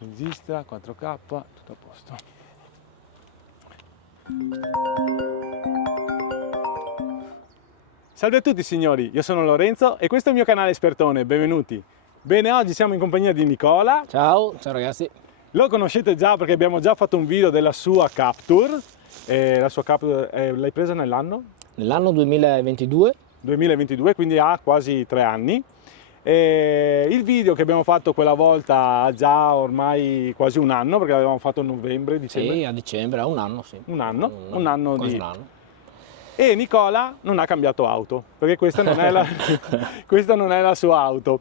registra, 4K, tutto a posto. Salve a tutti signori, io sono Lorenzo e questo è il mio canale Espertone, benvenuti. Bene, oggi siamo in compagnia di Nicola. Ciao ragazzi. Lo conoscete già perché abbiamo già fatto un video della sua Capture. La sua Capture l'hai presa nell'anno? Nell'anno 2022. 2022, quindi ha quasi 3 anni. Il video che abbiamo fatto quella volta ha già ormai quasi un anno, perché l'avevamo fatto a novembre, dicembre. Sì, a dicembre, a un anno, sì. Un anno quasi di... un anno. E Nicola non ha cambiato auto, perché questa non è la, questa non è la sua auto.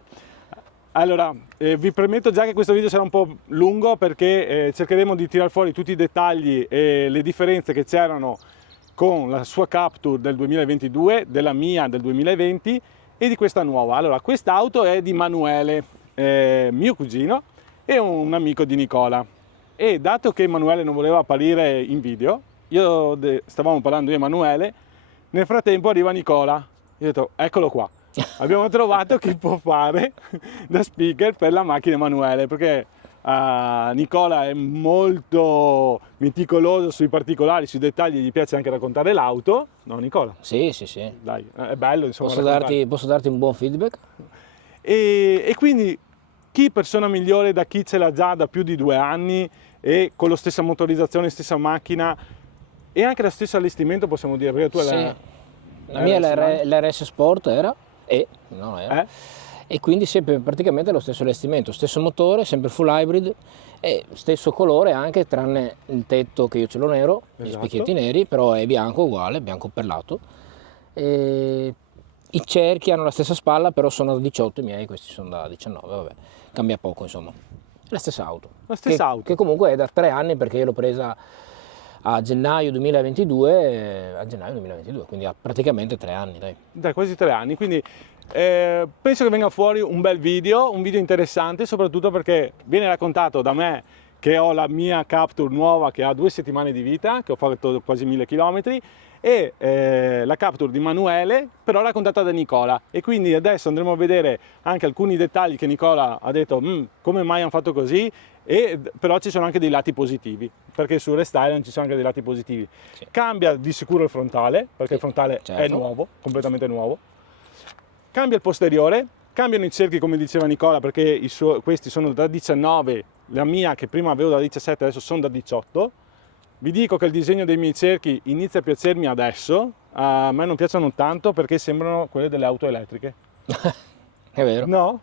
Allora, vi premetto già che questo video sarà un po' lungo perché cercheremo di tirar fuori tutti i dettagli e le differenze che c'erano con la sua Capture del 2022, della mia del 2020 e di questa nuova. Allora, questa auto è di Emanuele, mio cugino e un amico di Nicola. E dato che Emanuele non voleva apparire in video, stavamo parlando io e Emanuele, nel frattempo arriva Nicola. Io ho detto, eccolo qua. Abbiamo trovato chi può fare da speaker per la macchina Emanuele, perché Nicola è molto meticoloso sui particolari, sui dettagli, gli piace anche raccontare l'auto, no Nicola? Sì, sì, sì. Dai, è bello insomma. Posso darti un buon feedback? E quindi chi persona migliore da chi ce l'ha già da più di 2 anni e con la stessa motorizzazione, stessa macchina e anche lo stesso allestimento, possiamo dire, perché tu sì. La mia l'RS Sport era, e quindi sempre praticamente lo stesso allestimento, stesso motore, sempre full hybrid e stesso colore anche, tranne il tetto che io ce l'ho nero, gli specchietti neri, però è bianco uguale, bianco perlato. E i cerchi hanno la stessa spalla, però sono da 18 i miei, questi sono da 19, vabbè, cambia poco insomma. La stessa auto. La stessa auto. Che comunque è da 3 anni perché io l'ho presa a gennaio 2022, quindi ha praticamente 3 anni, dai, quasi 3 anni, quindi penso che venga fuori un bel video, un video interessante, soprattutto perché viene raccontato da me che ho la mia Capture nuova che ha 2 settimane di vita, che ho fatto quasi 1000 km, e la Capture di Emanuele, però raccontata da Nicola. E quindi adesso andremo a vedere anche alcuni dettagli che Nicola ha detto, come mai hanno fatto così, però ci sono anche dei lati positivi, perché sul restyling ci sono anche dei lati positivi. Sì. Cambia di sicuro il frontale, perché il frontale è nuovo, completamente nuovo. Cambia il posteriore, cambiano i cerchi come diceva Nicola, perché questi sono da 19, la mia che prima avevo da 17 adesso sono da 18. Vi dico che il disegno dei miei cerchi inizia a piacermi adesso, a me non piacciono tanto perché sembrano quelle delle auto elettriche. È vero? No?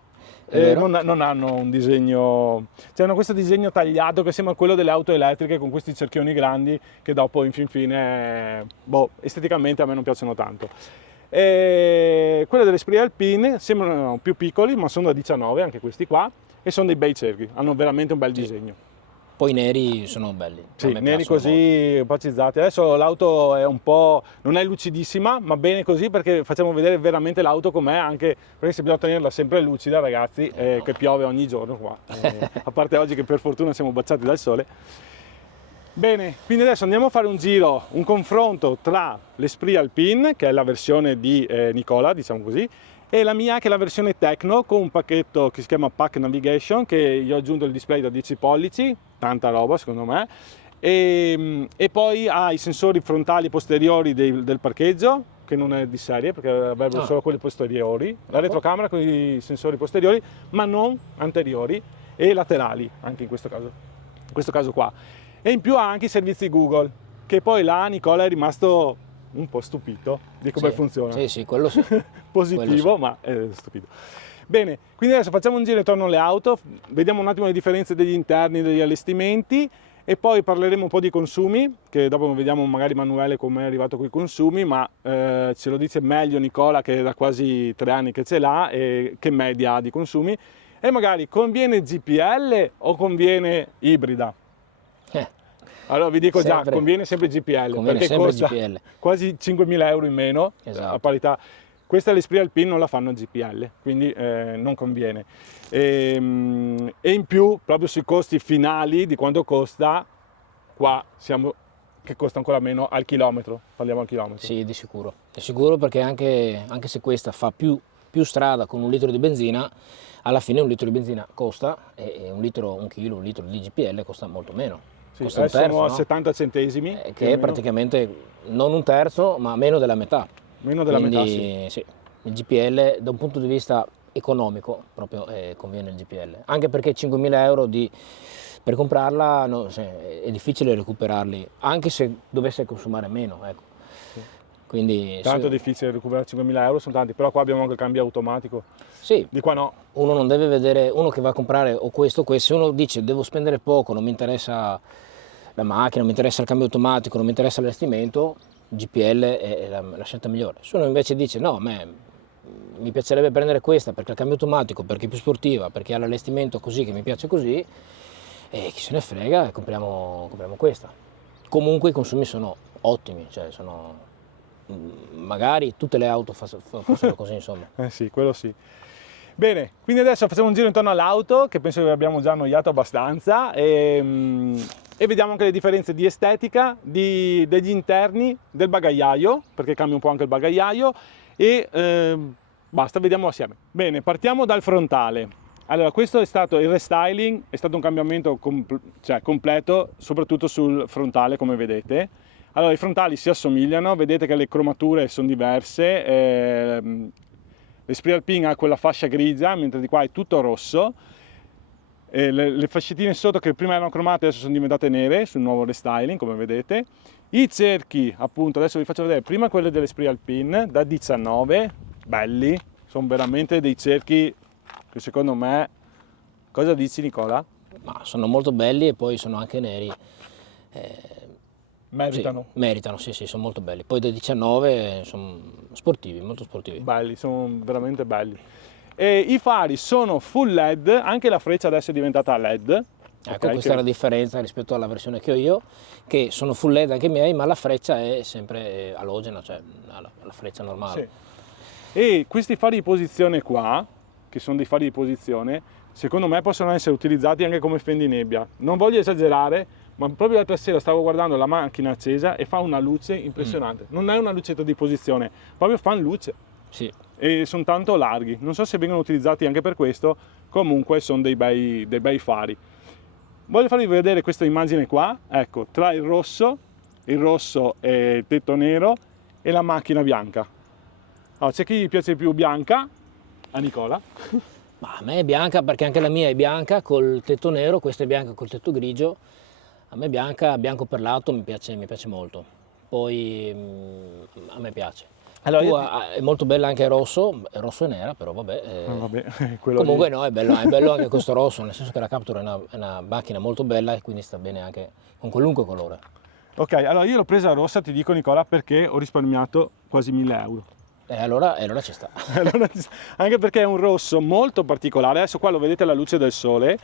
Non hanno un disegno, cioè hanno questo disegno tagliato che sembra quello delle auto elettriche con questi cerchioni grandi che dopo in fine, esteticamente a me non piacciono tanto. Quelle dell'Esprit Alpine sembrano più piccoli, ma sono da 19 anche questi qua e sono dei bei cerchi, hanno veramente un bel disegno. Poi i neri sono belli. Sì, neri così opacizzati. Adesso l'auto è un po', non è lucidissima, ma bene così perché facciamo vedere veramente l'auto com'è, anche perché se bisogna tenerla sempre lucida, ragazzi, che piove ogni giorno qua. A parte oggi che per fortuna siamo baciati dal sole. Bene, quindi adesso andiamo a fare un giro, un confronto tra l'Esprit Alpine, che è la versione di Nicola, diciamo così, e la mia che è la versione Tecno con un pacchetto che si chiama Pack Navigation, che io ho aggiunto il display da 10 pollici, tanta roba secondo me, e poi ha i sensori frontali e posteriori del parcheggio, che non è di serie perché avrebbero solo quelli posteriori, la retrocamera con i sensori posteriori ma non anteriori e laterali anche in questo caso qua, e in più ha anche i servizi Google, che poi là Nicola è rimasto un po' stupito di come funziona. Sì, quello sì. Positivo, quello sì. ma è stupito. Bene, quindi adesso facciamo un giro intorno alle auto, vediamo un attimo le differenze degli interni, degli allestimenti e poi parleremo un po' di consumi, che dopo vediamo magari Emanuele come è arrivato con i consumi, ma ce lo dice meglio Nicola che è da quasi 3 anni che ce l'ha e che media ha di consumi, e magari conviene GPL o conviene ibrida? Allora vi dico già, conviene sempre GPL, perché costa quasi 5.000 euro in meno, a parità. Questa l'Esprit Alpine non la fanno a GPL, quindi non conviene. E in più, proprio sui costi finali di quanto costa, qua siamo che costa ancora meno al chilometro, parliamo al chilometro. Sì, di sicuro perché anche se questa fa più più strada con 1 litro di benzina, alla fine 1 litro di benzina costa, e 1 chilo, 1 litro di GPL costa molto meno. Sì, Costa un terzo, sono a no? 70 centesimi. Che è praticamente non un terzo, ma meno della metà. Meno della metà, Quindi sì, il GPL da un punto di vista economico proprio conviene il GPL, anche perché 5.000 euro per comprarla è difficile recuperarli, anche se dovesse consumare meno, ecco. Quindi, Tanto difficile recuperare 5.000 euro, sono tanti, però qua abbiamo anche il cambio automatico. Sì, Di qua no. uno non deve vedere, uno che va a comprare o questo, se uno dice devo spendere poco, non mi interessa la macchina, non mi interessa il cambio automatico, non mi interessa l'allestimento, GPL è la scelta migliore. Se uno invece dice no, a me mi piacerebbe prendere questa perché il cambio automatico, perché è più sportiva, perché ha l'allestimento così che mi piace così, e chi se ne frega, compriamo questa. Comunque i consumi sono ottimi, cioè magari tutte le auto fossero così, insomma. Sì, quello sì. Bene, quindi adesso facciamo un giro intorno all'auto, che penso che abbiamo già annoiato abbastanza, e vediamo anche le differenze di estetica, degli interni, del bagagliaio, perché cambia un po' anche il bagagliaio, e basta, vediamo assieme. Bene, partiamo dal frontale. Allora, questo è stato il restyling, è stato un cambiamento completo, soprattutto sul frontale, come vedete. Allora, i frontali si assomigliano, vedete che le cromature sono diverse, l'Esprit Alpine ha quella fascia grigia, mentre di qua è tutto rosso, le fascettine sotto che prima erano cromate adesso sono diventate nere sul nuovo restyling, come vedete. I cerchi, appunto, adesso vi faccio vedere prima quelle dell'Esprit Alpine, da 19, belli, sono veramente dei cerchi che secondo me, cosa dici Nicola? Ma sono molto belli e poi sono anche neri. Meritano. Sì, meritano, sì, sono molto belli. Poi da 19 sono sportivi, molto sportivi. Belli, sono veramente belli. E i fari sono full LED, anche la freccia adesso è diventata LED. Ecco, Okay, questa è la differenza rispetto alla versione che ho io, che sono full LED anche i miei, ma la freccia è sempre alogena, cioè la freccia normale. Sì. E questi fari di posizione qua, che sono dei fari di posizione, secondo me possono essere utilizzati anche come fendinebbia. Non voglio esagerare, ma proprio l'altra sera stavo guardando la macchina accesa e fa una luce impressionante. Non è una lucetta di posizione, proprio fanno luce. Sì. E sono tanto larghi. Non so se vengono utilizzati anche per questo, comunque sono dei bei fari. Voglio farvi vedere questa immagine qua, ecco, tra il rosso e il tetto nero e la macchina bianca. Allora, c'è chi gli piace più bianca, a Nicola. Ma a me è bianca perché anche la mia è bianca col tetto nero, questa è bianca col tetto grigio. A me bianco perlato mi piace molto, poi a me piace. Allora, è molto bella anche rosso e nera, però vabbè. Comunque no, è bello anche questo rosso, nel senso che la Captur è una macchina molto bella e quindi sta bene anche con qualunque colore. Ok, allora io l'ho presa rossa, ti dico Nicola, perché ho risparmiato quasi 1.000 euro. Allora ci sta. Anche perché è un rosso molto particolare, adesso qua lo vedete alla luce del sole.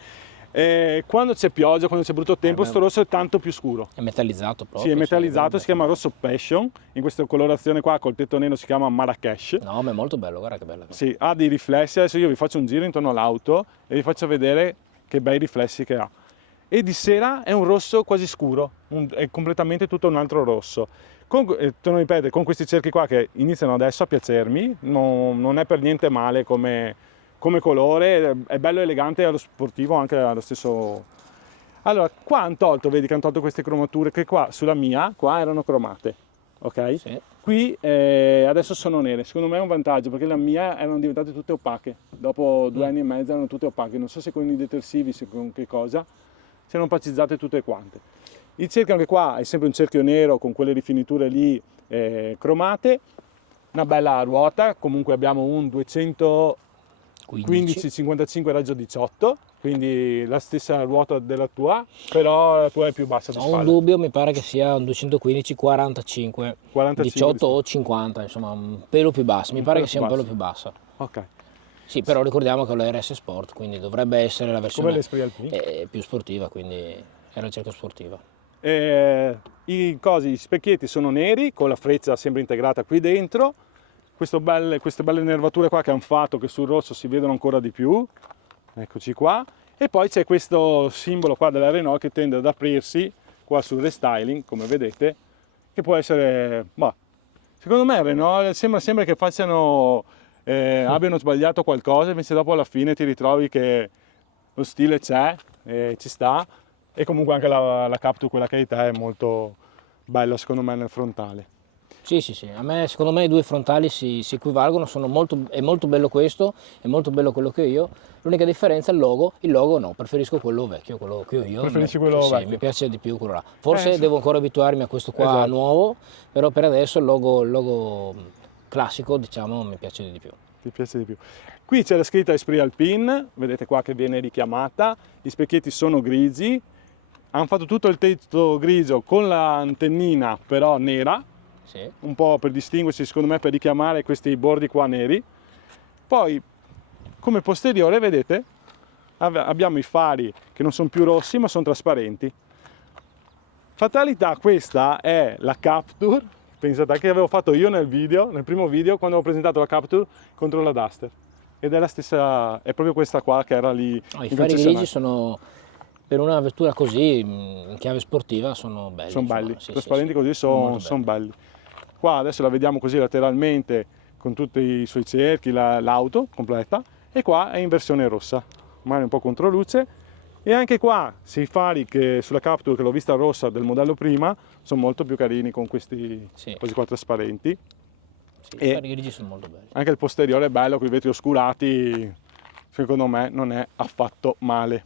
Quando c'è pioggia, quando c'è brutto tempo, sto rosso è tanto più scuro. È metallizzato proprio. Sì, è metallizzato, si chiama rosso passion, in questa colorazione qua col tetto nero si chiama Marrakesh. No, ma è molto bello, guarda che bella. Sì, ha dei riflessi, adesso io vi faccio un giro intorno all'auto e vi faccio vedere che bei riflessi che ha. E di sera è un rosso quasi scuro, è completamente tutto un altro rosso. Torno a ripetere, con questi cerchi qua che iniziano adesso a piacermi, non è per niente male come colore, è bello elegante allo sportivo anche allo stesso. Allora, qua hanno tolto, vedi che hanno tolto queste cromature che qua sulla mia, qua erano cromate, ok? Sì. Qui adesso sono nere, secondo me è un vantaggio perché la mia erano diventate tutte opache, dopo 2 anni e mezzo erano tutte opache, non so se con i detersivi, se con che cosa, si erano opacizzate tutte quante. Il cerchio anche qua è sempre un cerchio nero con quelle rifiniture lì cromate, una bella ruota, comunque abbiamo un 215-55 raggio 18, quindi la stessa ruota della tua, però la tua è più bassa di spalla. Ho un dubbio, mi pare che sia un 215-45, 18 o 50, insomma un pelo più basso, mi pare che sia un pelo più bassa. Ok. Sì, però ricordiamo che è la RS Sport, quindi dovrebbe essere la versione più sportiva, quindi è la ricerca sportiva. I specchietti sono neri con la freccia sempre integrata qui dentro, queste belle nervature qua che hanno fatto che sul rosso si vedono ancora di più, eccoci qua, e poi c'è questo simbolo qua della Renault che tende ad aprirsi qua sul restyling, come vedete, che può essere, secondo me Renault sembra che facciano abbiano sbagliato qualcosa, invece dopo alla fine ti ritrovi che lo stile c'è, ci sta, e comunque anche la Captur, quella che hai te, è molto bella secondo me nel frontale. Sì, secondo me i due frontali si equivalgono, è molto bello questo, è molto bello quello che ho io. L'unica differenza è il logo no, preferisco quello vecchio, quello che ho io. Preferisci quello sì, vecchio? Mi piace di più quello là. Forse Sì. devo ancora abituarmi a questo qua Esatto. nuovo, però per adesso il logo classico, diciamo, mi piace di più. Ti piace di più. Qui c'è la scritta Esprit Alpine, vedete qua che viene richiamata, gli specchietti sono grigi, hanno fatto tutto il tetto grigio con l'antennina però nera, Sì. un po' per distinguersi, secondo me, per richiamare questi bordi qua neri. Poi come posteriore, vedete, abbiamo i fari che non sono più rossi ma sono trasparenti. Fatalità, questa è la Captur, pensate, che avevo fatto io nel primo video, quando ho presentato la Captur contro la Duster. Ed è la stessa, è proprio questa qua che era lì No, i in fari concessionario. grigi sono, per una vettura così, in chiave sportiva, sono belli. Sono insomma, belli, sì, trasparenti sì, così sono belli. Qua adesso la vediamo così lateralmente con tutti i suoi cerchi, l'auto completa, e qua è in versione rossa, magari un po' controluce, e anche qua i fari che sulla Captur, che l'ho vista rossa del modello prima, sono molto più carini con questi così qua trasparenti. Sì, e i fari grigi sono molto belli. anche il posteriore è bello con i vetri oscurati, secondo me non è affatto male.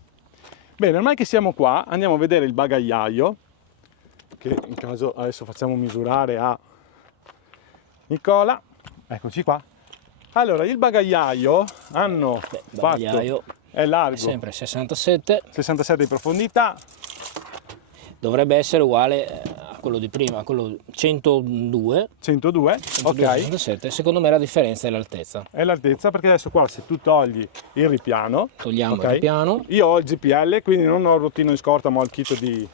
Bene, ormai che siamo qua, andiamo a vedere il bagagliaio, che in caso adesso facciamo misurare a Nicola. Eccoci qua. Allora, il bagagliaio hanno Bagagliaio fatto, è largo, sempre 67, 67 di profondità, dovrebbe essere uguale a quello di prima, a quello 102, 102, 102 ok, 67. Secondo me la differenza è l'altezza. è l'altezza, perché adesso qua se tu togli il ripiano, Togliamo ok, il ripiano, io ho il GPL, quindi non ho il rottino in scorta ma ho il kit di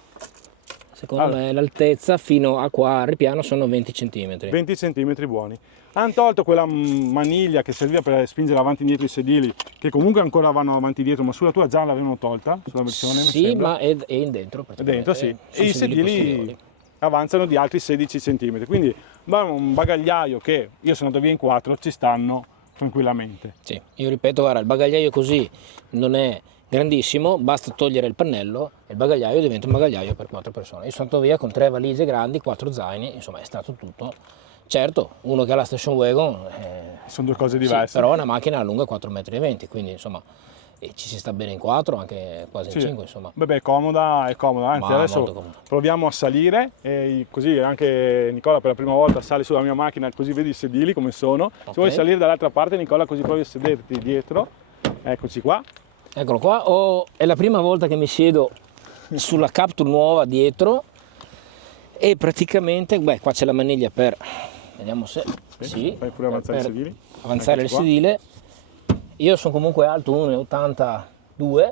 secondo me l'altezza fino a qua al ripiano sono 20 cm. 20 cm buoni. Hanno tolto quella maniglia che serviva per spingere avanti e indietro i sedili, che comunque ancora vanno avanti e dietro, ma sulla tua già l'avevano tolta, sulla versione mi Sì, sembra. ma è in dentro È dentro, sì. sui E i sedili posteriori. avanzano di altri 16 cm, quindi un bagagliaio che io sono andato via in 4, ci stanno tranquillamente. Sì, io ripeto, guarda, il bagagliaio così non è grandissimo, basta togliere il pannello e il bagagliaio diventa un bagagliaio per 4 persone. Io sono andato via con 3 valigie grandi, 4 zaini, insomma è stato tutto. Certo, uno che ha la station wagon sono due cose diverse. Sì, però è una macchina lunga 4,20 m, quindi insomma ci si sta bene in 4, anche quasi in 5, insomma. Beh, è comoda, anzi adesso proviamo a salire, e così anche Nicola per la prima volta sale sulla mia macchina, così vedi i sedili come sono. Okay. Se vuoi salire dall'altra parte, Nicola, così provi a sederti dietro. Eccoci qua. Eccolo qua, è la prima volta che mi siedo sulla Captur nuova dietro, e praticamente, qua c'è la maniglia per, vediamo se, sì, fai pure avanzare i sedili. Avanzare il sedile. Io sono comunque alto 1,82,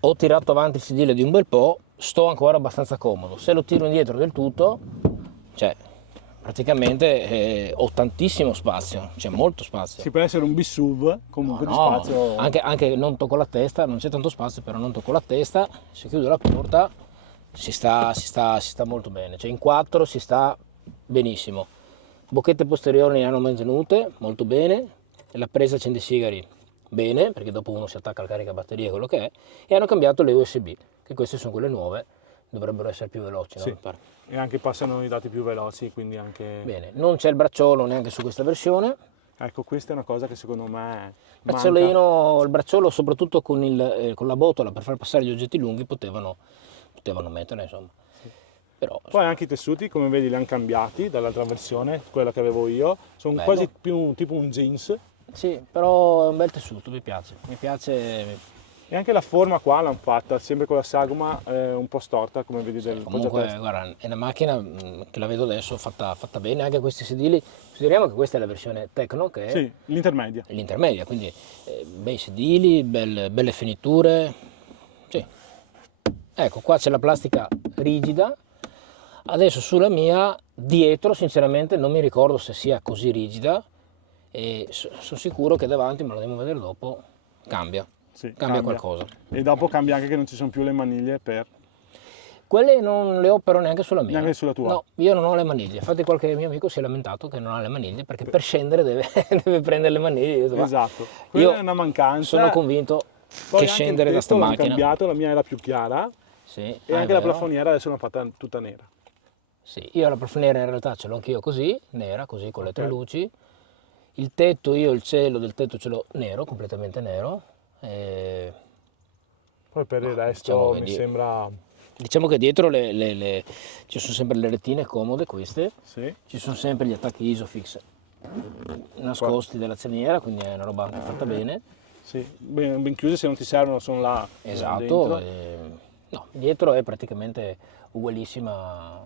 ho tirato avanti il sedile di un bel po', sto ancora abbastanza comodo. Se lo tiro indietro del tutto, cioè praticamente ho tantissimo spazio, c'è molto spazio. Si può essere un BSUV comunque di spazio. Anche non tocco la testa, non c'è tanto spazio, però non tocco la testa, se chiudo la porta si sta molto bene, cioè in 4 si sta benissimo. Bocchette posteriori ne hanno mantenute molto bene, la presa accendesigari bene, perché dopo uno si attacca al caricabatterie, quello che è, e hanno cambiato le USB, che queste sono quelle nuove, dovrebbero essere più veloci, sì. No? E anche passano i dati più veloci, quindi anche... Bene, non c'è il bracciolo neanche su questa versione. Ecco, questa è una cosa che secondo me il bracciolo soprattutto con la botola per far passare gli oggetti lunghi potevano mettere, insomma. Sì. Però, poi anche i tessuti, come vedi, li hanno cambiati dall'altra versione, quella che avevo io, sono bello. Quasi più tipo un jeans. Sì, però è un bel tessuto, mi piace. E anche la forma qua l'hanno fatta sempre con la sagoma un po' storta, come vedi del comunque guarda, è una macchina che la vedo adesso fatta bene, anche questi sedili. Consideriamo che questa è la versione Tecno, che è sì, l'intermedia, quindi bei sedili, belle finiture. Sì. Ecco, qua c'è la plastica rigida. Adesso sulla mia dietro sinceramente non mi ricordo se sia così rigida, e sono sicuro che davanti, ma lo devo vedere dopo, cambia. Sì, cambia qualcosa. E dopo cambia anche che non ci sono più le maniglie per... Quelle non le ho però neanche sulla mia. Neanche sulla tua? No, io non ho le maniglie. Infatti qualche mio amico si è lamentato che non ha le maniglie perché per scendere deve, deve prendere le maniglie. Io ho detto, "Ma Esatto, quella io è una mancanza. sono convinto Poi che anche scendere il da sta tetto l'hanno macchina... cambiato, la mia era più chiara Sì, e è anche la vero. plafoniera adesso l'hanno fatta tutta nera. Sì, io la plafoniera in realtà ce l'ho anch'io così, nera, così con le tre Ok. luci. Il tetto, io il cielo del tetto ce l'ho nero, completamente nero. E Poi per il resto diciamo che mi sembra... diciamo che dietro ci sono sempre le retine comode queste, Sì, ci sono sempre gli attacchi Isofix nascosti della cerniera, quindi è una roba anche fatta bene. sì, ben chiuse, se non ti servono sono là Esatto, dentro. no, dietro è praticamente ugualissima,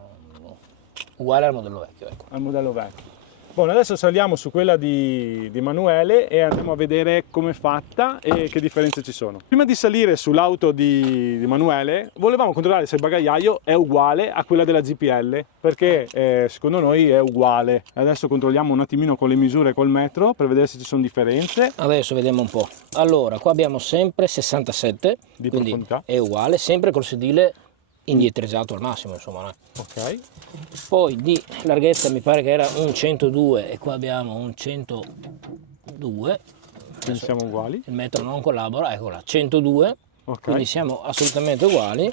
uguale al modello vecchio, ecco. Al modello vecchio. Buono, adesso saliamo su quella di Emanuele e andiamo a vedere com'è fatta e che differenze ci sono. Prima di salire sull'auto di Emanuele volevamo controllare se il bagagliaio è uguale a quella della GPL, perché secondo noi è uguale. Adesso controlliamo un attimino con le misure col metro per vedere se ci sono differenze. Adesso vediamo un po'. Allora, qua abbiamo sempre 67, Di quindi profondità. è uguale, sempre col sedile indietreggiato al massimo, insomma. No? Ok, Poi di larghezza mi pare che era un 102 e qua abbiamo un 102. quindi siamo uguali. Il metro non collabora, eccola, 102, Ok. quindi siamo assolutamente uguali.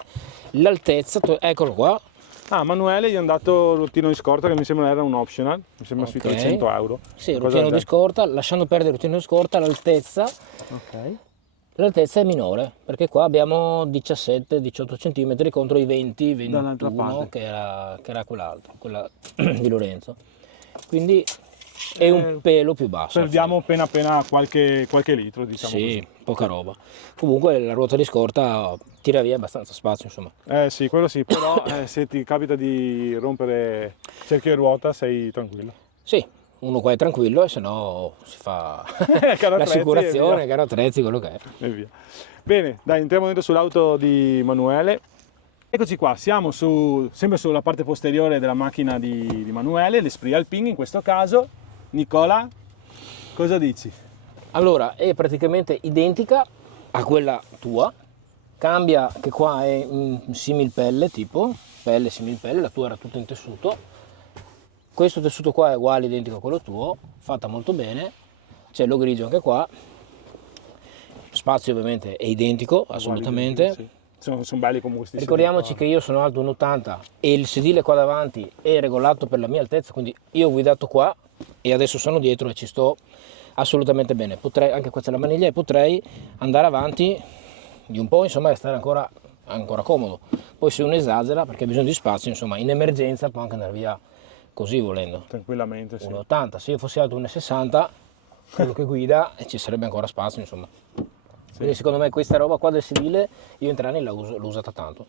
L'altezza, eccolo qua, Ah, Emanuele gli è andato il rottino di scorta che mi sembra era un optional, mi sembra sui Ok. 300 euro. sì, Una cosa rottino del di scorta, lasciando perdere il rottino di scorta, l'altezza genere. l'altezza è minore, perché qua abbiamo 17-18 cm contro i 20-21 Dall'altra parte. che era quell'altro, quella di Lorenzo. Quindi è un pelo più basso. Perdiamo appena qualche litro, diciamo Sì, così. poca roba. Comunque la ruota di scorta tira via abbastanza spazio, insomma. Sì, quello sì, però se ti capita di rompere cerchio e ruota sei tranquillo. Sì, uno qua è tranquillo e se no si fa Caro attrezzi l'assicurazione, e caro attrezzi, quello che è. via. E via. Bene, dai, entriamo dentro sull'auto di Emanuele. Eccoci qua, siamo sempre sulla parte posteriore della macchina di Emanuele, l'Esprit Alpine in questo caso. Nicola, cosa dici? Allora, è praticamente identica a quella tua, cambia che qua è in simil pelle, tipo, pelle simil pelle, la tua era tutta in tessuto. Questo tessuto qua è uguale, identico a quello tuo, fatta molto bene, c'è lo grigio anche qua, spazio ovviamente è identico, assolutamente. Sì. Sono belli comunque questi Ricordiamoci che io sono alto 1,80 e il sedile qua davanti è regolato per la mia altezza, quindi io ho guidato qua e adesso sono dietro e ci sto assolutamente bene. Potrei, anche qua c'è la maniglia, e potrei andare avanti di un po', insomma, e stare ancora comodo. Poi se uno esagera perché ha bisogno di spazio, insomma, in emergenza può anche andare via così volendo. Tranquillamente, sì. 1,80, se io fossi alto 1,60, quello che guida, ci sarebbe ancora spazio, insomma. Quindi secondo me questa roba qua del sedile io in 3 anni l'ho usata tanto.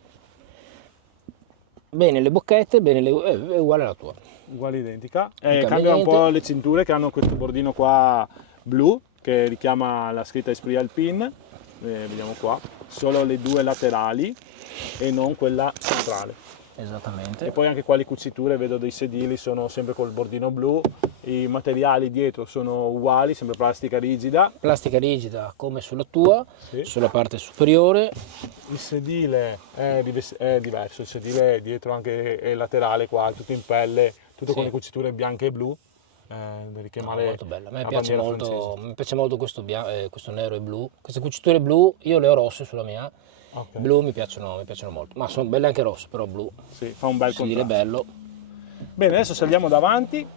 Bene le bocchette, è uguale alla tua. Uguale identica. cambia Cambia un niente. po' le cinture che hanno questo bordino qua blu che richiama la scritta Esprit Alpine. Vediamo qua. Solo le due laterali e non quella centrale. Esattamente. E poi anche qua le cuciture, vedo dei sedili sono sempre col bordino blu, i materiali dietro sono uguali, sempre plastica rigida. Plastica rigida come sulla tua, Sì. sulla parte superiore. Il sedile è diverso, il sedile dietro anche è laterale qua, tutto in pelle, tutto Sì. con le cuciture bianche e blu, da richiamare Molto bella, a me la piace bandiera molto, francese. mi piace molto questo nero e blu. Queste cuciture blu, io le ho rosse sulla mia, Ok. blu mi piacciono molto, ma sono belle anche rosse, però blu, Sì, fa un bel sedile contrasto. bello. Bene, adesso saliamo davanti.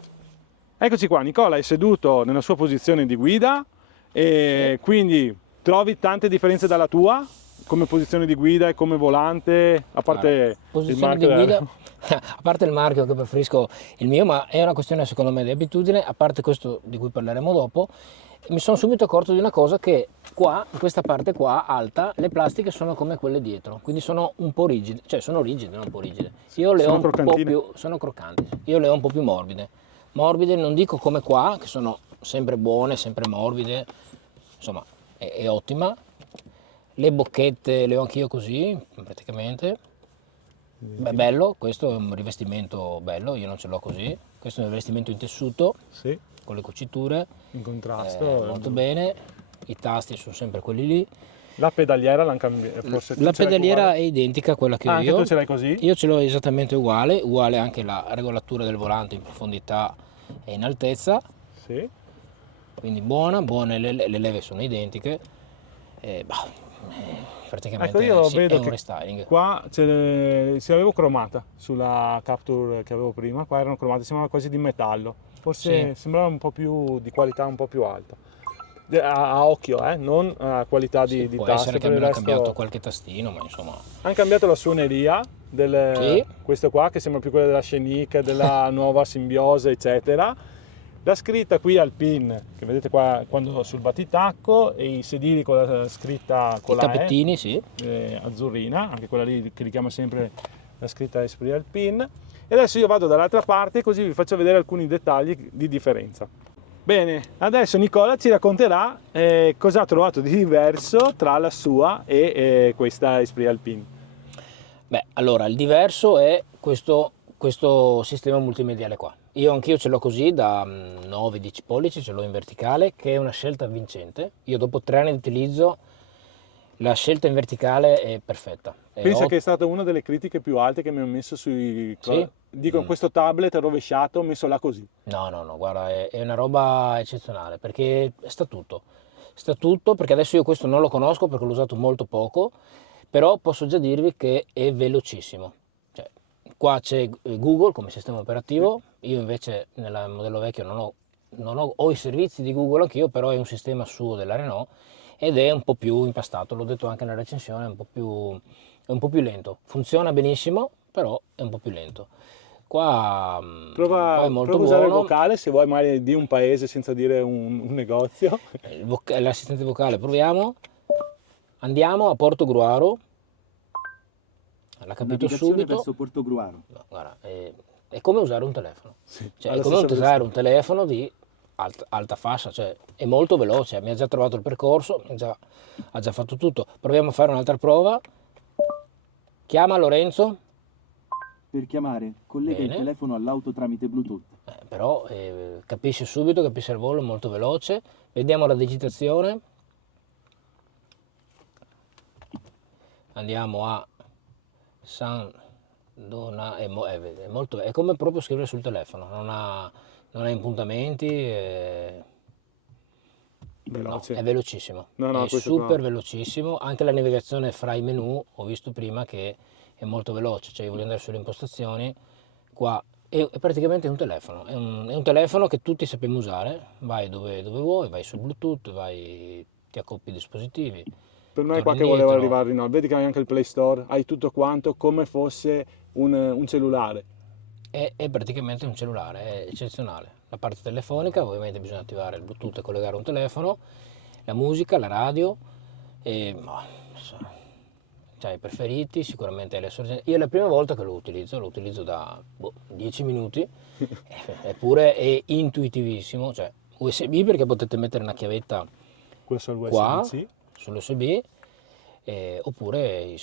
Eccoci qua, Nicola è seduto nella sua posizione di guida e quindi trovi tante differenze dalla tua come posizione di guida e come volante, a parte il Posizione marchio di guida, a parte il marchio che preferisco il mio, ma è una questione secondo me di abitudine, a parte questo di cui parleremo dopo, mi sono subito accorto di una cosa, che qua, in questa parte qua alta, le plastiche sono come quelle dietro, quindi sono un po' rigide, cioè sono rigide, non un po' rigide. Io le ho Sono un po' croccantine. più, sono croccanti, io le ho un po' più morbide. Morbide non dico come qua, che sono sempre buone, sempre morbide, insomma è ottima. Le bocchette le ho anch'io così, praticamente. Beh, bello, questo è un rivestimento bello, io non ce l'ho così. Questo è un rivestimento in tessuto, Sì, con le cucciture, in contrasto. molto bene. I tasti sono sempre quelli lì. La pedaliera l'hanno cambiata, forse tu La ce l'hai pedaliera uguale? è identica a quella che ho Anche io. tu ce l'hai così? Io ce l'ho esattamente uguale anche la regolatura del volante in profondità e in altezza, Sì. quindi buone, le leve sono identiche. Praticamente Ecco, io sì, è vedo un che restyling. qua ce l'avevo cromata sulla Capture che avevo prima, qua erano cromate, sembrava quasi di metallo, forse Sì. sembrava un po' più di qualità un po' più alta. A occhio, non a qualità Sì, di può taste, essere che per il abbiano cambiato resto qualche tastino, ma insomma. hanno cambiato la suoneria Sì, questo qua che sembra più quella della Scenic, della nuova Simbiose eccetera. La scritta qui al pin che vedete qua quando sul battitacco, e i sedili con la scritta con i la tappetini, sì. azzurrina, anche quella lì che richiama sempre la scritta Esprit Alpine. E adesso io vado dall'altra parte così vi faccio vedere alcuni dettagli di differenza. Bene, adesso Nicola ci racconterà cosa ha trovato di diverso tra la sua e questa Esprit Alpine. Beh, allora, il diverso è questo sistema multimediale qua. Anch'io ce l'ho così da 9-10 pollici, ce l'ho in verticale, che è una scelta vincente. Io dopo 3 anni di utilizzo, la scelta in verticale è perfetta. Pensa che è stata una delle critiche più alte che mi hanno messo sui... Sì? Dicono questo tablet rovesciato messo là così. No, guarda, è una roba eccezionale, perché sta tutto. Sta tutto, perché adesso io questo non lo conosco perché l'ho usato molto poco, però posso già dirvi che è velocissimo. Cioè, qua c'è Google come sistema operativo, io invece nel modello vecchio ho i servizi di Google anch'io, però è un sistema suo della Renault ed è un po' più impastato, l'ho detto anche nella recensione, è un po' più lento. Funziona benissimo, però è un po' più lento. Qua è Prova molto a usare il buono. vocale, se vuoi magari di un paese senza dire un negozio. L'assistente vocale, proviamo. Andiamo a Portogruaro. L'ha capito Navigazione subito. verso Portogruaro. No, guarda, è come usare un telefono. Sì, Cioè, alla è come stessa usare un velocità. telefono di alta fascia, cioè è molto veloce, mi ha già trovato il percorso, ha già fatto tutto. Proviamo a fare un'altra prova. Chiama Lorenzo. Per chiamare, collega il Bene. telefono all'auto tramite Bluetooth. Però capisce subito, capisce il volo, è molto veloce. Vediamo la digitazione. Andiamo a San Dona, è come proprio scrivere sul telefono, non ha impuntamenti, Veloce. è velocissimo, No, è questo super qua. velocissimo. Anche la navigazione fra i menu, ho visto prima che è molto veloce, cioè io voglio andare sulle impostazioni, qua è praticamente un telefono, è un telefono che tutti sappiamo usare, vai dove vuoi, vai sul Bluetooth, ti accoppi i dispositivi. Per me è qua Torni che volevo indietro. arrivare, no? Vedi che hai anche il Play Store, hai tutto quanto come fosse un cellulare. È praticamente un cellulare, è eccezionale. La parte telefonica, ovviamente bisogna attivare il Bluetooth e collegare un telefono, la musica, la radio, cioè i preferiti, sicuramente le sorgenti. Io è la prima volta che lo utilizzo da 10 minuti, eppure è intuitivissimo, cioè USB perché potete mettere una chiavetta Questo è il qua, USB-C. sull'USB, oppure i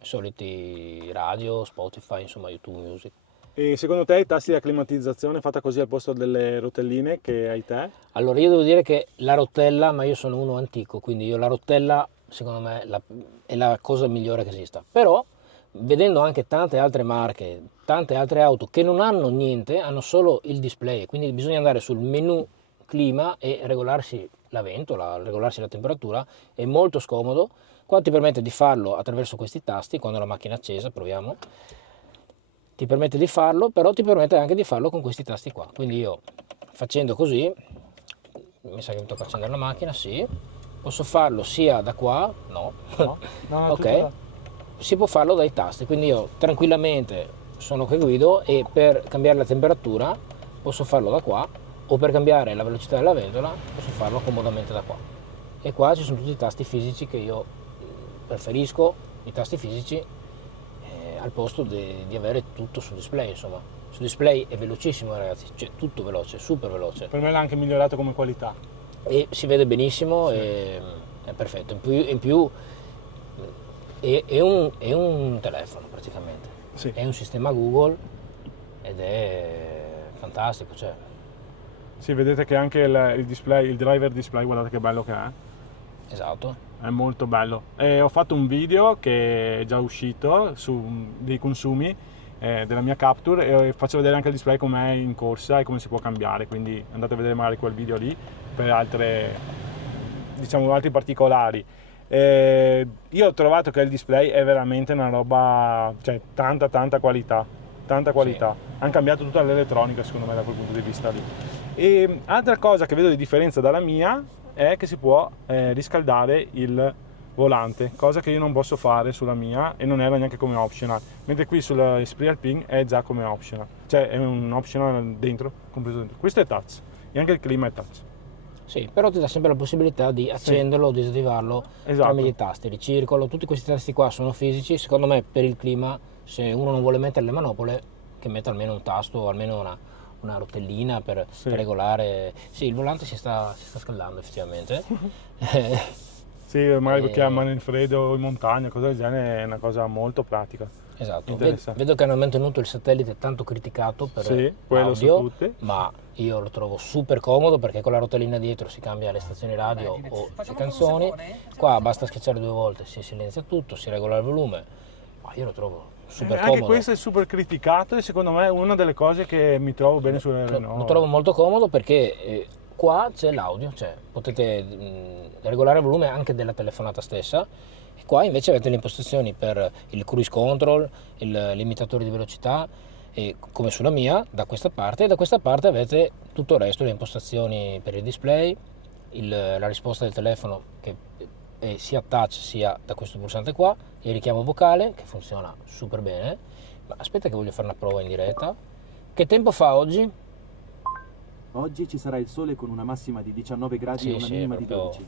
soliti radio, Spotify, insomma YouTube Music. E secondo te i tasti di acclimatizzazione fatta così al posto delle rotelline che hai te? Allora io devo dire che la rotella, ma io sono uno antico, quindi io la rotella secondo me è la cosa migliore che esista. Però vedendo anche tante altre marche, tante altre auto che non hanno niente, hanno solo il display, quindi bisogna andare sul menu clima e regolarsi la ventola, regolarsi la temperatura, è molto scomodo. Qua ti permette di farlo attraverso questi tasti, quando la macchina è accesa, proviamo. Ti permette di farlo, però ti permette anche di farlo con questi tasti qua. Quindi io facendo così, mi sa che mi tocca accendere la macchina, sì. Posso farlo sia da qua, no, No, ok, si può farlo dai tasti, quindi io tranquillamente sono che guido e per cambiare la temperatura posso farlo da qua, o per cambiare la velocità della ventola posso farlo comodamente da qua. E qua ci sono tutti i tasti fisici che io preferisco, i tasti fisici, al posto di avere tutto sul display, insomma. Sul display è velocissimo, ragazzi, cioè tutto veloce, super veloce. Per me l'ha anche migliorato come qualità. E si vede benissimo, Sì. è perfetto. In più è un telefono praticamente, Sì. è un sistema Google ed è fantastico. Cioè. Sì, vedete che anche il display, il driver display, guardate che bello che è. Esatto. È molto bello. Ho fatto un video che è già uscito dei consumi della mia Capture e faccio vedere anche il display com'è in corsa e come si può cambiare, quindi andate a vedere magari quel video lì per altri particolari. Io ho trovato che il display è veramente una roba, cioè tanta qualità, Sì. hanno cambiato tutta l'elettronica secondo me da quel punto di vista lì. E altra cosa che vedo di differenza dalla mia è che si può riscaldare il volante, cosa che io non posso fare sulla mia e non era neanche come optional, mentre qui sulla Esprit Alpine è già come optional, cioè è un optional dentro, compreso dentro. Questo è touch e anche il clima è touch. Sì, però ti dà sempre la possibilità di accenderlo o disattivarlo Esatto. tramite i tasti, ricircolo, tutti questi tasti qua sono fisici, secondo me per il clima, se uno non vuole mettere le manopole, che metta almeno un tasto o almeno una rotellina per regolare. Sì, il volante si sta scaldando effettivamente. Sì, magari perché ha mano in freddo o in montagna, cose del genere, è una cosa molto pratica. Esatto, Interessante. vedo che hanno mantenuto il satellite tanto criticato per Sì, quello su l'audio, tutte. ma io lo trovo super comodo perché con la rotellina dietro si cambia le stazioni radio o le canzoni, qua basta schiacciare 2 volte, si silenzia tutto, si regola il volume, ma io lo trovo super Anche comodo. questo è super criticato e secondo me è una delle cose che mi trovo bene sulle Renault. Lo trovo molto comodo perché qua c'è l'audio, cioè potete regolare il volume anche della telefonata stessa. E qua invece avete le impostazioni per il cruise control, il limitatore di velocità, e come sulla mia, da questa parte, e da questa parte avete tutto il resto, le impostazioni per il display, la risposta del telefono che è sia touch sia da questo pulsante qua, il richiamo vocale che funziona super bene. Ma aspetta che voglio fare una prova in diretta. Che tempo fa oggi? Oggi ci sarà il sole con una massima di 19 gradi e una Sì, minima di proprio 12.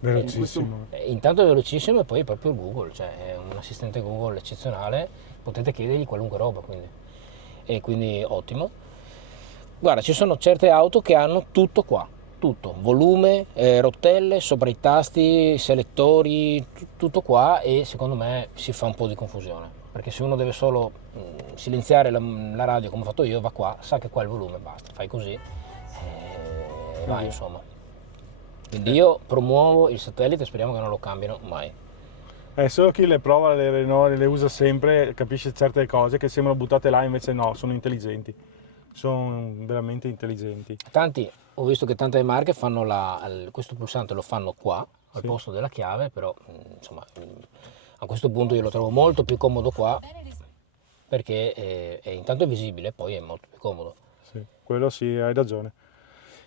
Velocissimo. Intanto è velocissimo e poi è proprio Google, cioè è un assistente Google eccezionale, potete chiedergli qualunque roba, quindi ottimo. Guarda, ci sono certe auto che hanno tutto qua, tutto, volume, rotelle, sopra i tasti, selettori, tutto qua, e secondo me si fa un po' di confusione, perché se uno deve solo silenziare la radio come ho fatto io, va qua, sa che qua è il volume, basta, fai così e vai, insomma. Quindi io promuovo il satellite, speriamo che non lo cambino mai. Solo chi le prova le Renault, le usa sempre, capisce certe cose che sembrano buttate là, invece no, sono intelligenti. Sono veramente intelligenti. Tanti, ho visto che tante marche fanno questo pulsante lo fanno qua, al posto della chiave, però insomma a questo punto io lo trovo molto più comodo qua, perché intanto è visibile, poi è molto più comodo. Sì, quello sì, hai ragione.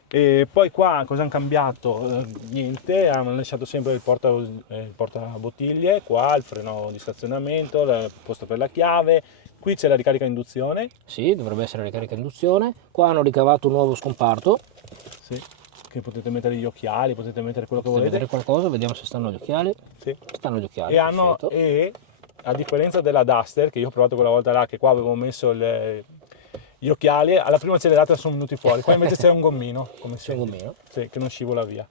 E poi qua cosa hanno cambiato? Niente, hanno lasciato sempre il portabottiglie, qua il freno di stazionamento, il posto per la chiave, qui c'è la ricarica a induzione. Sì, dovrebbe essere ricarica induzione. Qua hanno ricavato un nuovo scomparto. Sì, che potete mettere gli occhiali, potete mettere quello che Potete volete. vedere qualcosa, vediamo se stanno gli occhiali. Sì. Stanno gli occhiali, E perfetto. a differenza della Duster, che io ho provato quella volta là, che qua avevo messo gli occhiali, alla prima accelerata sono venuti fuori, qua invece c'è un gommino, come C'è un senti. gommino? Sì, che non scivola via.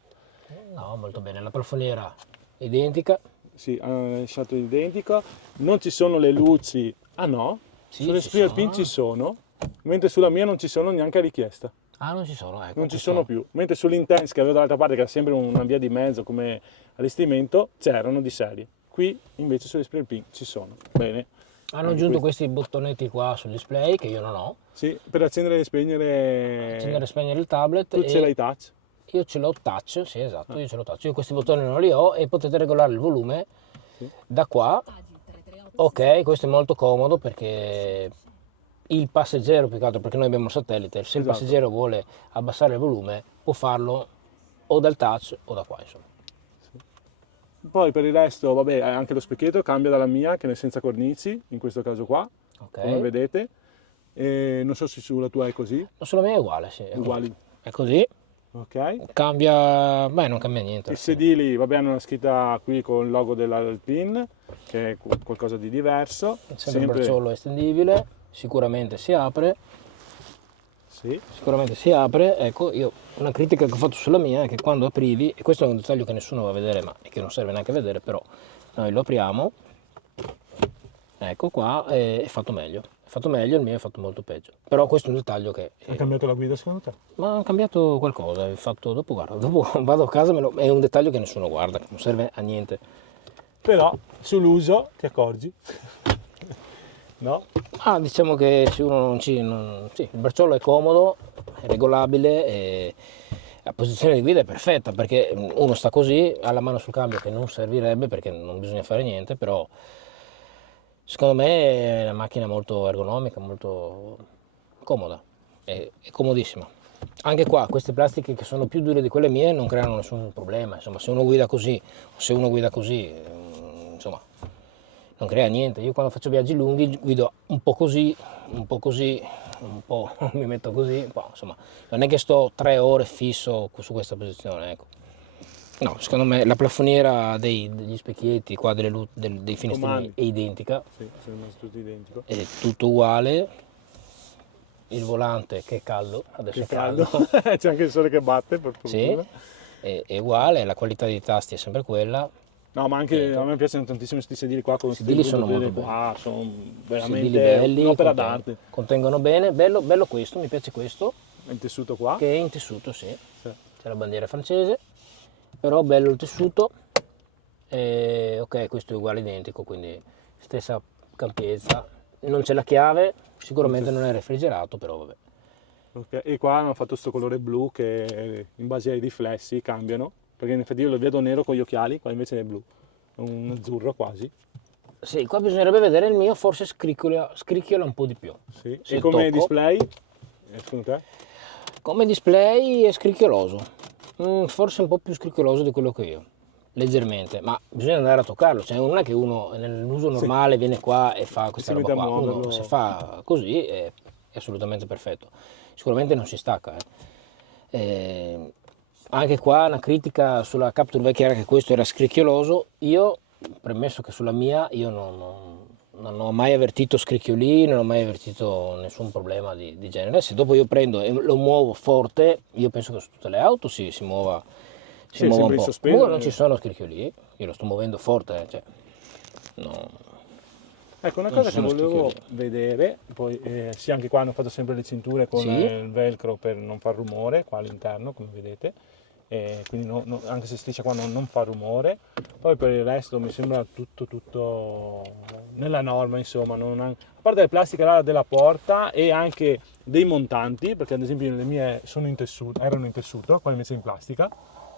No, molto bene. La plafoniera identica. Sì, hanno lasciato identico, non ci sono le luci, ah no? Sì, Sulle ci Esprit Alpine sono. ci sono, mentre sulla mia non ci sono neanche a richiesta, Ah, non ci sono, ecco. non ci questo- sono più. Mentre sull'Intense che avevo dall'altra parte, che era sempre una via di mezzo come allestimento, c'erano di serie. Qui invece sulle Esprit Alpine ci sono. Bene. Hanno Anche aggiunto questo. questi bottonetti qua sul display che io non ho. Sì, per accendere e spegnere. Accendere e spegnere il tablet. Tu ce l'hai touch? Io ce l'ho touch, sì esatto, io ce l'ho touch. Io questi bottoni non li ho e potete regolare il volume da qua. Ok, questo è molto comodo perché il passeggero, più che altro perché noi abbiamo il satellite, se il Esatto. passeggero vuole abbassare il volume può farlo o dal touch o da qua, insomma. Poi per il resto, vabbè, anche lo specchietto cambia dalla mia, che è senza cornici, in questo caso qua, Ok. come vedete. E non so se sulla tua è così, Sulla mia è uguale, sì. È così. uguali. È così. Ok. Cambia, beh, non cambia niente. I sedili, vabbè, hanno una scritta qui con il logo dell'Alpine, che è qualcosa di diverso. Sempre il bracciolo estendibile, sicuramente si apre. Sì, Sicuramente si apre. Ecco, io una critica che ho fatto sulla mia è che quando aprivi, e questo è un dettaglio che nessuno va a vedere, ma che non serve neanche a vedere, però noi lo apriamo, ecco qua, è fatto fatto meglio, il mio è fatto molto peggio. Però questo è un dettaglio che... Hai cambiato la guida secondo te? Ma hanno cambiato qualcosa, hai fatto, dopo guarda, dopo vado a casa, è un dettaglio che nessuno guarda, che non serve a niente. Però sull'uso ti accorgi, no? Ah, diciamo che se uno non ci... sì, il bracciolo è comodo, è regolabile e la posizione di guida è perfetta perché uno sta così, ha la mano sul cambio che non servirebbe perché non bisogna fare niente, però secondo me è una macchina molto ergonomica, molto comoda, è comodissima. Anche qua queste plastiche che sono più dure di quelle mie non creano nessun problema, insomma se uno guida così o se uno guida così, insomma non crea niente. Io quando faccio viaggi lunghi guido un po' così, un po' così, un po' mi metto così, insomma non è che sto 3 ore fisso su questa posizione, ecco. No, secondo me la plafoniera degli specchietti qua dei finestrini Comandi. è identica, Sì, sembra tutto identico. è tutto uguale. Il volante che è caldo, adesso Che è caldo, c'è anche il sole che batte per sì, fortuna. è uguale, la qualità dei tasti è sempre quella. No, ma anche a me piacciono tantissimo questi sedili qua con I sedili sono molto qua, sono Sedili veramente belli, un'opera d'arte. contengono bene, bello questo, mi piace questo, Il tessuto qua. che è in tessuto, sì, Sì. c'è la bandiera francese, però bello il tessuto, e, ok, questo è uguale identico, quindi stessa campiezza, non c'è la chiave, sicuramente non è refrigerato, però vabbè. Ok, e qua hanno fatto questo colore blu che in base ai riflessi cambiano, perché in effetti io lo vedo nero con gli occhiali, qua invece è blu, è un azzurro quasi. Sì, qua bisognerebbe vedere il mio, forse scricchiola un po' di più. Sì. Se E come tocco. display, secondo te? Come display è scricchioloso, forse un po' più scricchioloso di quello che io, leggermente, ma bisogna andare a toccarlo, cioè non è che uno nell'uso normale viene qua e fa questa Si roba mette a qua, uno muoverlo. se fa così è assolutamente perfetto, sicuramente non si stacca. Anche qua una critica sulla Captur vecchia era che questo era scricchioloso, io, premesso che sulla mia, io non ho mai avvertito scricchiolini, non ho mai avvertito nessun problema di genere. Se dopo io prendo e lo muovo forte, io penso che su tutte le auto si muova, Sì, muova un sembra in po'. sospeso. Comunque non ci sono scricchiolini, io lo sto muovendo forte, cioè, no. Ecco, una Non cosa ci che sono volevo scricchiolini. vedere, poi sì, anche qua hanno fatto sempre le cinture con Sì. il velcro per non far rumore, qua all'interno, come vedete, quindi anche se striscia qua non fa rumore. Poi per il resto mi sembra tutto nella norma, insomma, a parte le plastiche là della porta e anche dei montanti, perché ad esempio le mie erano in tessuto, qua invece in plastica,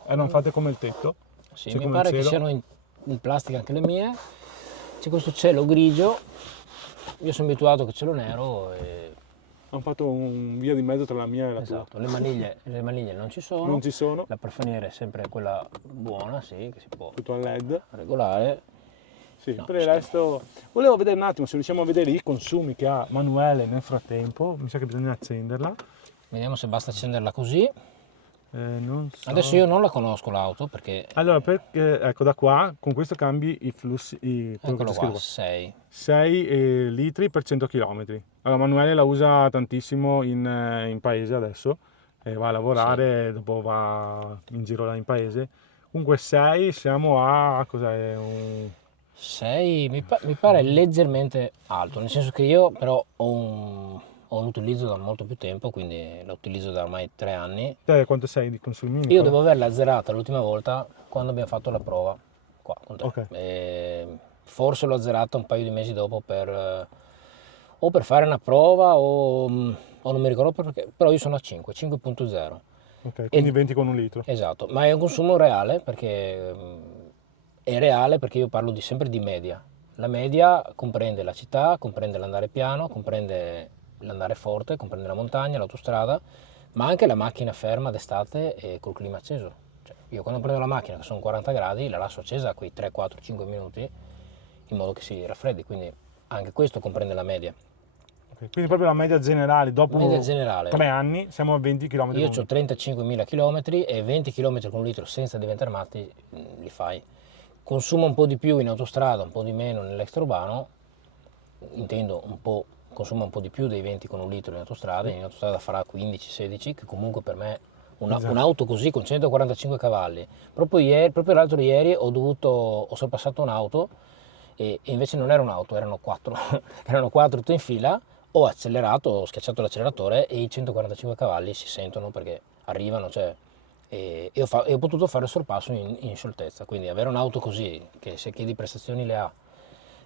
erano fatte come il tetto. Sì, cioè mi come pare il che cielo. siano in plastica anche le mie. C'è questo cielo grigio, io sono abituato che cielo nero e... Hanno fatto un via di mezzo tra la mia e la tua. Esatto, le maniglie non ci sono. Non ci sono, La plafoniera è sempre quella buona, sì, che si può tutto a LED. regolare. Sì, No, per il resto volevo vedere un attimo se riusciamo a vedere i consumi che ha Manuele nel frattempo. Mi sa che bisogna accenderla. Vediamo se basta accenderla così. Non so. Adesso io non la conosco l'auto perché... Allora, perché ecco da qua con questo cambi i flussi, quello che Eccolo c'è scritto qua, 6. 6 litri per 100 km. Allora, Manuele la usa tantissimo in paese adesso, va a lavorare, dopo va in giro là in paese. Comunque 6 siamo a cos'è? 6 mi pare leggermente alto, nel senso che io però ho un utilizzo da molto più tempo, quindi la utilizzo da ormai 3 anni. Te quanto sei di consumi? Io devo averla zerata l'ultima volta quando abbiamo fatto la prova qua con te. Ok. Forse l'ho zerata un paio di mesi dopo o per fare una prova o non mi ricordo perché, però io sono a 5.0. Ok, quindi 20 con un litro. Esatto, ma è un consumo reale perché è reale perché io parlo sempre di media. La media comprende la città, comprende l'andare piano, comprende l'andare forte, comprende la montagna, l'autostrada, ma anche la macchina ferma d'estate e col clima acceso. Cioè, io quando prendo la macchina che sono 40 gradi la lascio accesa a quei 3, 4, 5 minuti in modo che si raffreddi, quindi anche questo comprende la media. Okay, quindi proprio la media generale, dopo Media generale. 3 anni siamo a 20 km Io ho 35.000 km e 20 km con un litro senza diventare matti li fai. Consuma un po' di più in autostrada, un po' di meno nell'extraurbano, intendo un po', consuma un po' di più dei 20 con un litro in autostrada farà 15-16, che comunque per me un'auto così con 145 cavalli. Proprio l'altro ieri ho sorpassato un'auto e invece non era un'auto, erano 4, erano 4 tutte in fila. ho accelerato, ho schiacciato l'acceleratore e i 145 cavalli si sentono perché arrivano, cioè, e ho potuto fare il sorpasso in scioltezza. Quindi avere un'auto così, che se chiedi prestazioni le ha,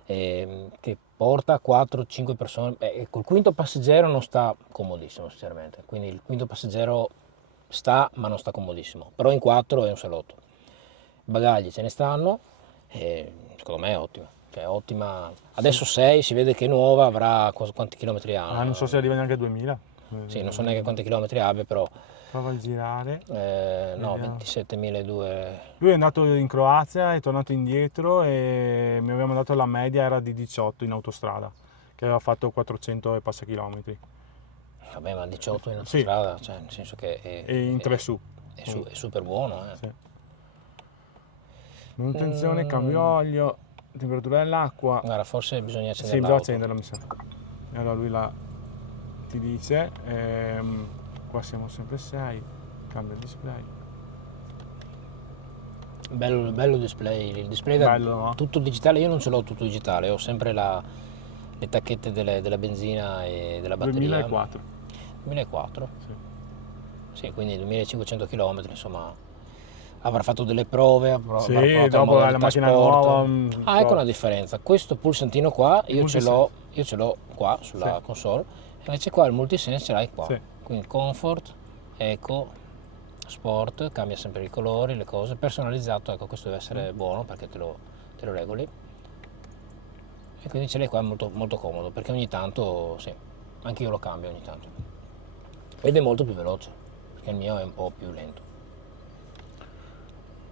che porta 4-5 persone, col quinto passeggero non sta comodissimo sinceramente, quindi il quinto passeggero sta ma non sta comodissimo, però in 4 è un salotto. Bagagli ce ne stanno e secondo me è ottima, cioè ottima. Adesso 6 si vede che è nuova, avrà quanti chilometri ha? Non so se arriva neanche a 2000. Sì, non so neanche quanti chilometri abbia, però Prova a girare. no, Vediamo. 27.200. Lui è andato in Croazia, è tornato indietro e mi aveva dato la media era di 18 in autostrada, che aveva fatto 400 e passa chilometri. Vabbè, ma 18 in Sì. autostrada, cioè nel senso che E in 3 su. è super buono. Sì. Manutenzione, cambio olio, temperatura dell'acqua. Guarda, forse bisogna Sì, accendere bisogna l'auto. accenderla, mi sa. E allora lui ti dice, qua siamo sempre 6, cambia il display. Bello display, il display Bello, no? tutto digitale, io non ce l'ho tutto digitale, ho sempre le tacchette della benzina e della batteria. 2004. 2004? Sì. Sì, quindi 2500 km, insomma, avrà fatto delle prove, avrà Sì, provato dopo la macchina sport. nuova. Ecco una differenza, questo pulsantino qua io ce multisense. l'ho qua sulla Sì. console, invece qua il multisense ce l'hai qua, Sì. quindi comfort, eco, sport, cambia sempre i colori, le cose, personalizzato, ecco questo deve essere buono perché te lo regoli, e quindi ce l'hai qua, è molto, molto comodo perché ogni tanto, sì, anche io lo cambio ogni tanto, ed è molto più veloce perché il mio è un po' più lento.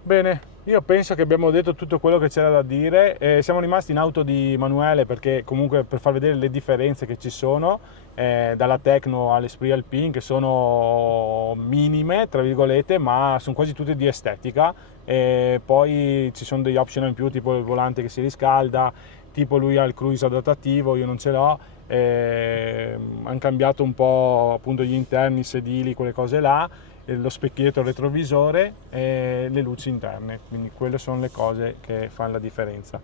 Bene, io penso che abbiamo detto tutto quello che c'era da dire. Siamo rimasti in auto di Emanuele perché comunque per far vedere le differenze che ci sono dalla Tecno all'Esprit Alpine, che sono minime tra virgolette, ma sono quasi tutte di estetica. E poi ci sono degli optional in più, tipo il volante che si riscalda, tipo lui ha il cruise adattativo, io non ce l'ho. Hanno cambiato un po' appunto gli interni, i sedili, quelle cose là, lo specchietto, il retrovisore e le luci interne, quindi quelle sono le cose che fanno la differenza.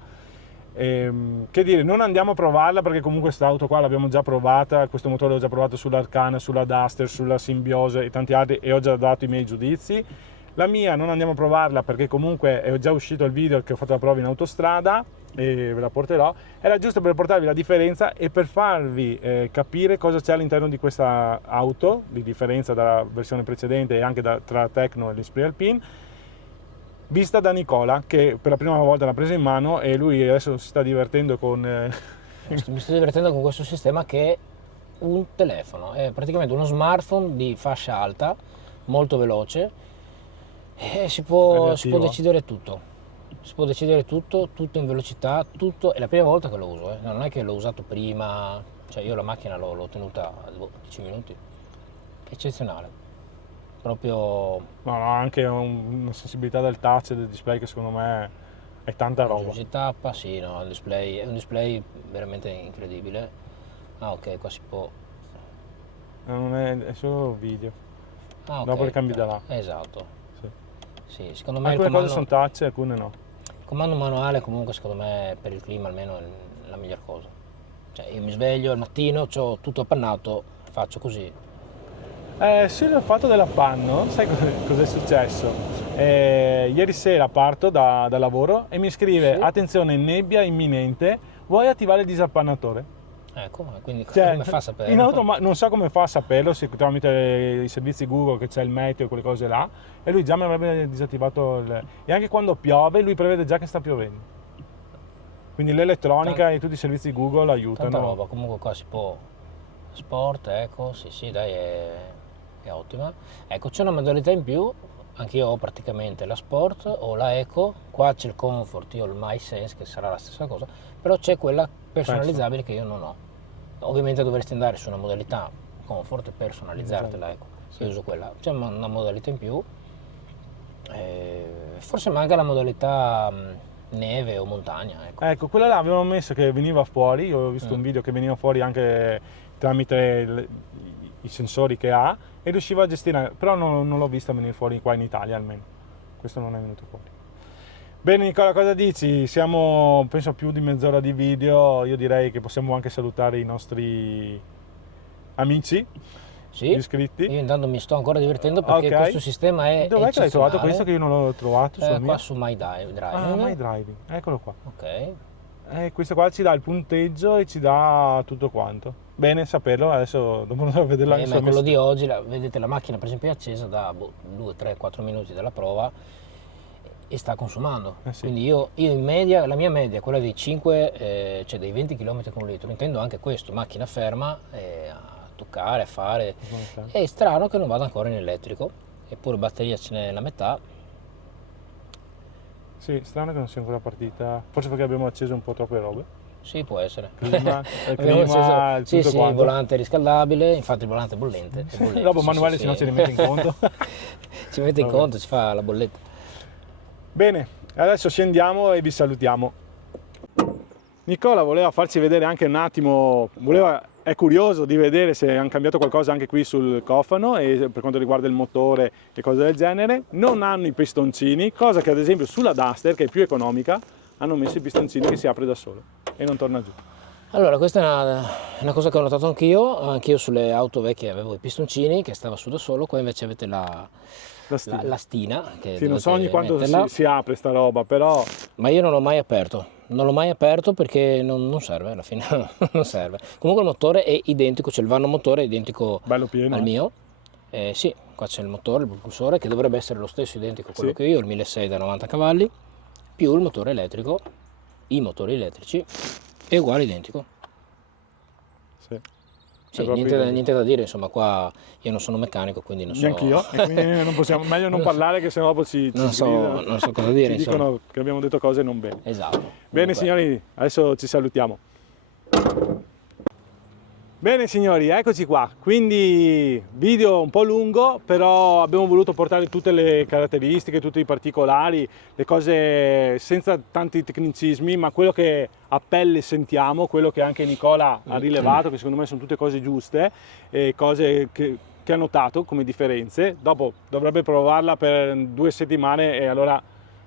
Che dire, non andiamo a provarla perché comunque quest'auto qua l'abbiamo già provata, questo motore l'ho già provato sull'Arcana, sulla Duster, sulla Simbiose e tanti altri, e ho già dato i miei giudizi. La mia non andiamo a provarla perché comunque è già uscito il video che ho fatto la prova in autostrada e ve la porterò. Era giusto per portarvi la differenza e per farvi capire cosa c'è all'interno di questa auto, di differenza dalla versione precedente e anche tra Tecno e l'Esprit Alpine, vista da Nicola, che per la prima volta l'ha presa in mano e lui adesso si sta divertendo con... Mi sto divertendo con questo sistema che è un telefono, è praticamente uno smartphone di fascia alta, molto veloce, e si può decidere tutto. Si può decidere tutto in velocità, tutto. È la prima volta che lo uso, non è che l'ho usato prima, cioè io la macchina l'ho tenuta 10 minuti, eccezionale, proprio. No, anche una sensibilità del touch e del display che secondo me è tanta roba. Si tappa, sì, no, il display è un display veramente incredibile. Ah, ok, qua si può. Non è solo video. Ah, ok, Dopo le cambi da là. esatto. Sì. Sì, secondo me Alcune cose sono touch, alcune no. il comando manuale comunque secondo me per il clima almeno è la miglior cosa. Cioè io mi sveglio al mattino, ho tutto appannato, faccio così. Sul fatto dell'appanno, sai cos'è successo? Ieri sera parto da lavoro e mi scrive: Sì. attenzione, nebbia imminente, vuoi attivare il disappannatore? Ecco, quindi Cioè, come fa a sapere? in auto, non so come fa a saperlo, se tramite i servizi Google che c'è il meteo e quelle cose là, e lui già mi avrebbe disattivato e anche quando piove lui prevede già che sta piovendo. Quindi l'elettronica e tutti i servizi Google aiutano. Tanta roba, comunque qua si può. Sport, ecco, sì, dai, è ottima. Ecco, c'è una modalità in più, anche io ho praticamente la Sport o la Eco, qua c'è il Comfort, io ho il MySense che sarà la stessa cosa, però c'è quella personalizzabile che io non ho. Ovviamente dovresti andare su una modalità Comfort e personalizzartela, ecco. Sì. Io uso quella, c'è una modalità in più, forse manca la modalità neve o montagna, ecco. Ecco, quella là avevano messo che veniva fuori, io ho visto un video che veniva fuori anche tramite i sensori che ha e riusciva a gestire, però non l'ho vista venire fuori qua in Italia almeno, questo non è venuto fuori. Bene Nicola, cosa dici? Siamo penso a più di mezz'ora di video, io direi che possiamo anche salutare i nostri amici, Sì, gli iscritti. io intanto mi sto ancora divertendo perché Ok. questo sistema è Dov'è che l'hai trovato eccezionale. questo che io non l'ho trovato sulla mia? Qua su My Driving. Ah, My Driving, eccolo qua. Ok. Questo qua ci dà il punteggio e ci dà tutto quanto. Bene saperlo, adesso dopo andrò a vederlo anche Ma sulla quello mia- di oggi, vedete la macchina per esempio è accesa da 2, 3, 4 minuti dalla prova e sta consumando. Sì. Quindi io in media, la mia media è quella dei 5, cioè dei 20 km con litro. Intendo anche questo, macchina ferma, a toccare, a fare. Ok. È strano che non vada ancora in elettrico, eppure batteria ce n'è la metà. Sì, strano che non sia ancora partita, forse perché abbiamo acceso un po' troppe robe. Sì, può essere. Clima, Abbiamo acceso- sì, tutto sì, il quanto. volante è riscaldabile, infatti il volante è bollente. È bollente, Dopo sì, Manuele sì, se no sì. ci rimette in conto. Ci mette in Vabbè. conto, ci fa la bolletta. Bene, adesso scendiamo e vi salutiamo. Nicola voleva farci vedere anche un attimo, è curioso di vedere se hanno cambiato qualcosa anche qui sul cofano e per quanto riguarda il motore e cose del genere. Non hanno i pistoncini, cosa che ad esempio sulla Duster, che è più economica, hanno messo i pistoncini che si apre da solo e non torna giù. Allora, questa è una cosa che ho notato anch'io sulle auto vecchie avevo i pistoncini che stava su da solo, qua invece avete la stina che Sì, non so ogni dovete quanto metterla. si apre sta roba, però Ma io non l'ho mai aperto, perché non serve alla fine, non serve. Comunque il motore è identico, cioè il vano motore è identico bello pieno. al mio. Sì, qua c'è il motore, il propulsore che dovrebbe essere lo stesso identico a quello Sì. che ho io, il 1600 da 90 cavalli, più il motore elettrico, i motori elettrici, è uguale identico. Sì. Sì, È proprio niente identico. da dire, insomma qua io non sono meccanico quindi non so... Neanch'io, e quindi non possiamo, meglio non parlare che sennò dopo ci Non gridano, so cosa dire, ci insomma. dicono che abbiamo detto cose non bene. Esatto. Bene Comunque, signori, adesso ci salutiamo. Bene signori, eccoci qua, quindi video un po' lungo, però abbiamo voluto portare tutte le caratteristiche, tutti i particolari, le cose senza tanti tecnicismi, ma quello che a pelle sentiamo, quello che anche Nicola ha rilevato, che secondo me sono tutte cose giuste, e cose che ha notato come differenze. Dopo dovrebbe provarla per 2 settimane e allora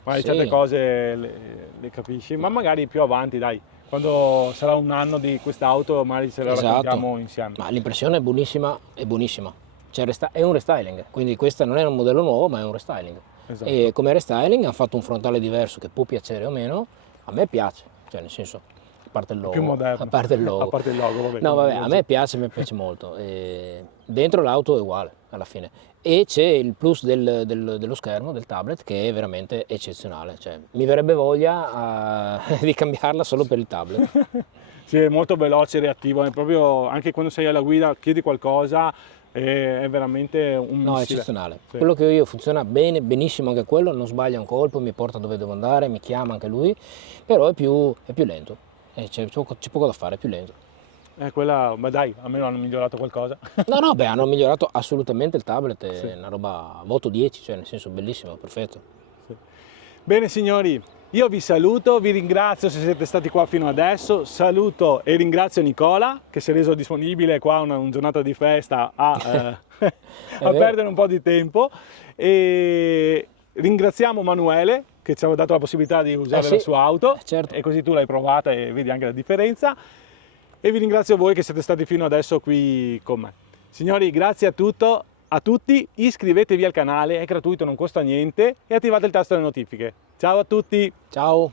magari Sì. certe cose le capisci, ma magari più avanti dai. Quando sarà un anno di quest'auto magari ce la Esatto. raccontiamo insieme. ma l'impressione è buonissima, Cioè, è un restyling, quindi questo non è un modello nuovo ma è un restyling. Esatto. E come restyling hanno fatto un frontale diverso che può piacere o meno, a me piace, cioè nel senso, a parte il logo. Più moderno. A parte il logo. A parte il logo, vabbè. No, vabbè, a me piace molto. Dentro l'auto è uguale alla fine. E c'è il plus dello schermo, del tablet, che è veramente eccezionale. Cioè, mi verrebbe voglia di cambiarla solo per il tablet. Sì, è molto veloce e reattivo, è proprio, anche quando sei alla guida chiedi qualcosa, è veramente un No, è missile. eccezionale. Sì. Quello che ho io funziona bene, benissimo anche quello, non sbaglia un colpo, mi porta dove devo andare, mi chiama anche lui, però è più lento. C'è poco da fare, è più lento. Quella, ma dai, almeno hanno migliorato qualcosa. No, beh, hanno migliorato assolutamente il tablet, è Sì. una roba voto 10, cioè nel senso bellissimo, perfetto. Bene signori, io vi saluto, vi ringrazio se siete stati qua fino adesso, saluto e ringrazio Nicola che si è reso disponibile qua una giornata di festa a vero. perdere un po' di tempo e ringraziamo Manuele che ci ha dato la possibilità di usare sì, la sua auto certo. e così tu l'hai provata e vedi anche la differenza e vi ringrazio voi che siete stati fino adesso qui con me. Signori, grazie a tutti, iscrivetevi al canale, è gratuito, non costa niente e attivate il tasto delle notifiche. Ciao a tutti! Ciao!